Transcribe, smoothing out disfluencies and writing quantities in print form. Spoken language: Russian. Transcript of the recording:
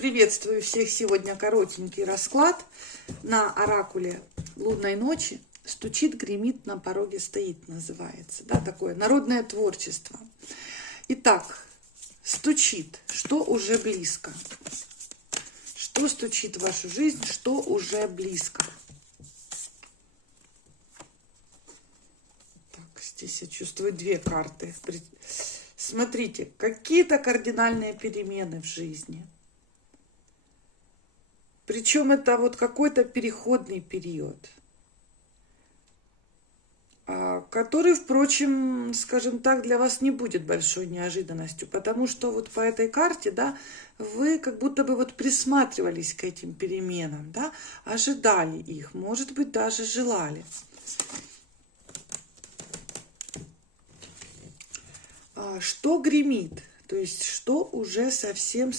Приветствую всех! Сегодня коротенький расклад на оракуле лунной ночи. Стучит, гремит, на пороге стоит, называется. Да, такое народное творчество. Итак, стучит, что уже близко. Что стучит в вашу жизнь, что уже близко. Так, здесь я чувствую две карты. Смотрите, какие-то кардинальные перемены в жизни. Причем это вот какой-то переходный период, который, впрочем, скажем так, для вас не будет большой неожиданностью, потому что вот по этой карте, да, вы как будто бы вот присматривались к этим переменам, да, ожидали их, может быть, даже желали. Что гремит, то есть что уже совсем